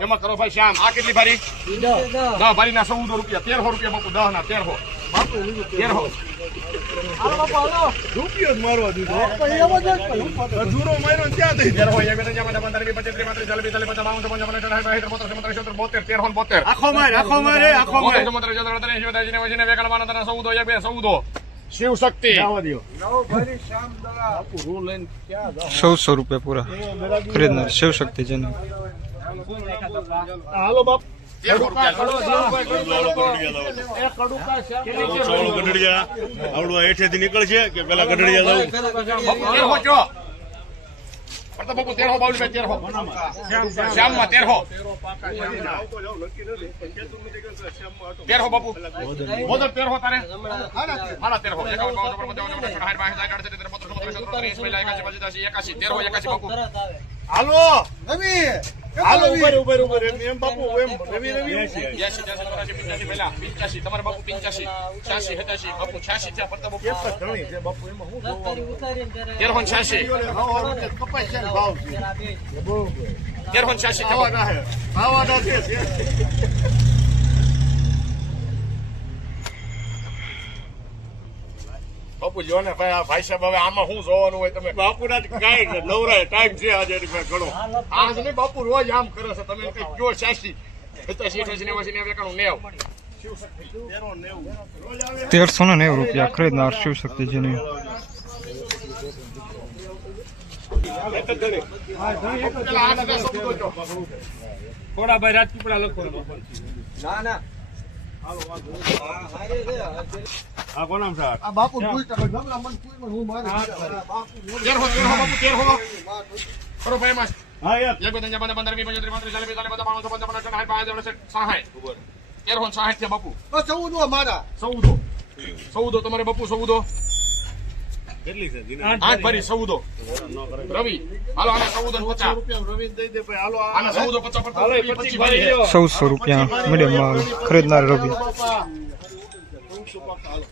એમાં કરો ભાઈ શ્યામ આ કેટલી ભારી 10 ભારી ના 14 રૂપિયા 1300 રૂપિયા બાપુ 10 ના 1300 બાપુ 1300 રૂપિયો જ મારવા દીધો જૂરો માર્યો ક્યાં થઈ 1300 આખો માર શિવ શક્તિ 1600 રૂપિયા પૂરા ખરીદનાર શિવ શક્તિ જેને હાલો બાપ હેઠેથી નીકળશે કે પેલા ગઢડિયા બાપુ 1300 બાવલી 1300 શ્યામમાં 1300 બાપુ બોદર 1300 તારે હાલા 1300 બાપુ હાલો હાલો ઉપર એમ બાપુ એમ રવિ 85 પહેલા 85 તમારે બાપુ 85 86 87 બાપુ 86 થયા પડતા બાપુ ઘણી છે બાપુ એમાં હું 1386 કપાઈ ભાવ છે 1386 થવાના છે આવાના છે બાપુ જો ને ભાઈ આ ભાઈ સાહેબ હવે આમાં શું જોવાનું હોય તમે બાપુના કઈ નવરાય ટાઈમ છે આજે ઘણો આજ નહીં બાપુ રોજ આમ કરે છે તમે કઈ કયો 86 87 1390 રૂપિયા ખરીદનાર શિવ શક્તિ જેને થોડા ભાઈ રાજપીપળા લખો ના આ કોણ નામ છે આ બાપુ કોઈ ટકા જમલા મન કોઈ મન હું મારે બાપુ 1300 કરો ભાઈ માં હા યાર એક બે 15 20 25 30 40 1360 છે બાપુ 14 મારા 14 તમારે બાપુ 14 કેટલી છે 8 ભરી 14 રવિ હાલો આને 14 50 રૂપિયા રવિ દઈ દે ભાઈ હાલો આને 14 50 પર 25 ભરી 1600 રૂપિયા મીડિયમ માલ ખરીદનાર રવિ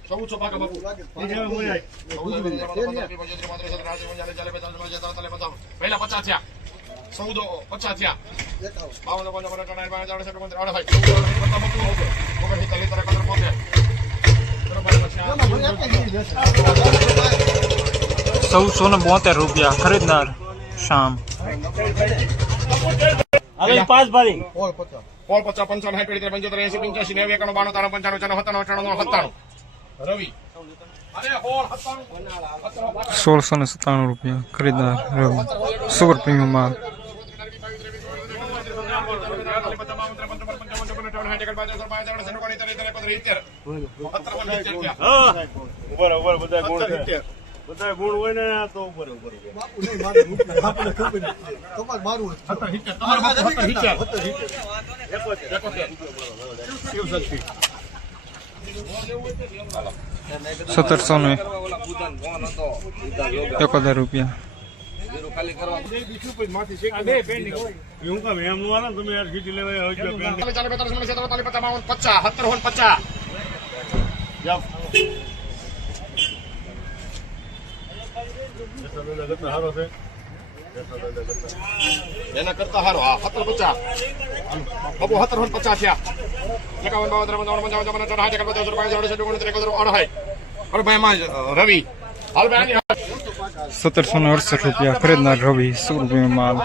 1400 પાકા બાપુ પહેલા 50 થયા 14 50 થયા 1672 રૂપિયા ખરીદનાર શામ હવે 5 ભારી પોલ 50 55 60 75 80 85 90 91 92 93 95 96 97 રવિ અરે હોળ 1697 રૂપિયા ખરીદનાર રવિ સુપર પ્રીમિયમ માલ ઉપર બધા ગુણ છે બધા ગુણ હોય ને તો ઉપર મારું 1771 રૂપિયા હું કામ એમ નું આવે તમે યાર સીટી લેવા 50 હારો છે એના કરતા હારો હા 1750 બાબુ 1750 થયા 51 ભાઈ માં રવિ હાલ ભાઈ 1768 રૂપિયા ખરીદનાર રવિ સુપર પ્રીમિયમ માલ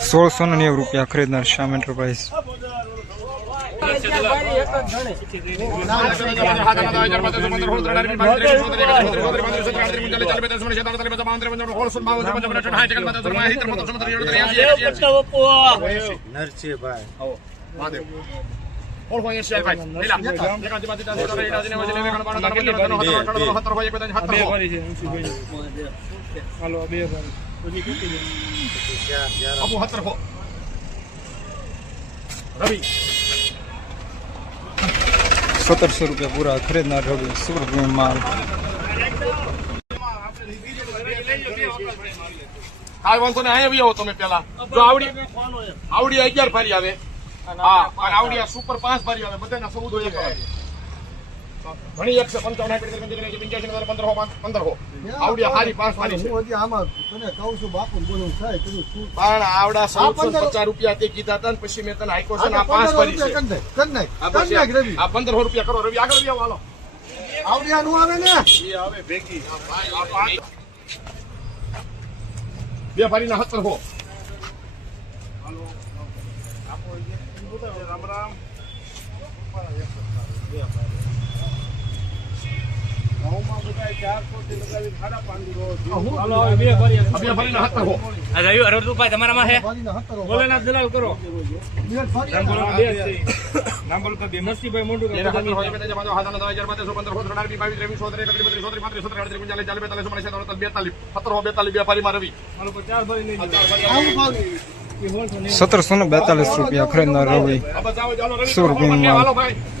1690 રૂપિયા ખરીદનાર શ્યામ એન્ટરપ્રાઇઝ 1700 રૂપિયા પૂરા ખરીદનાર રવિ સુપર પ્રીમિયમ માલ કાઈ વાંધો નહીં, અહીંયા આવો તમે પેલા જો આવડી 11 ફારી આવે હા અને આવડિયા સુપર 5 ભરી આવે બધાના સૌદો એક આવે ઘણી એક છે 55 આવડિયા હારી 5 વાળી છે હું હજી આમાં તને કહું છું બાપુ બોલું થાય કીધું શું પણ આવડા 750 રૂપિયા તે કીધા હતા ને પછી મેં તને આઈકો છે ને આ 5 ભરી છે કર નાખ આ બસ રવિ આ 1500 રૂપિયા કરો રવિ આગળ લઈ આવો હાલો આવડિયા નું આવે ને એ આવે ભેગી બે ભરીના 1700 રામ રામ ઘઉંમાં બધા 400 થી લગાવી 550 બે ભરીના 1700 તમારામાં છે બોલેના દલાલ કરો નરસિંહભાઈ મોંડું એના 1700 હોય બેટા જમા હાથના 2015 બે ભરીમાં રવિ 1742 રૂપિયા ખરીદનાર રવિ આ બસ આવો ચાલો રવિ 100 રૂપિયામાં હાલો ભાઈ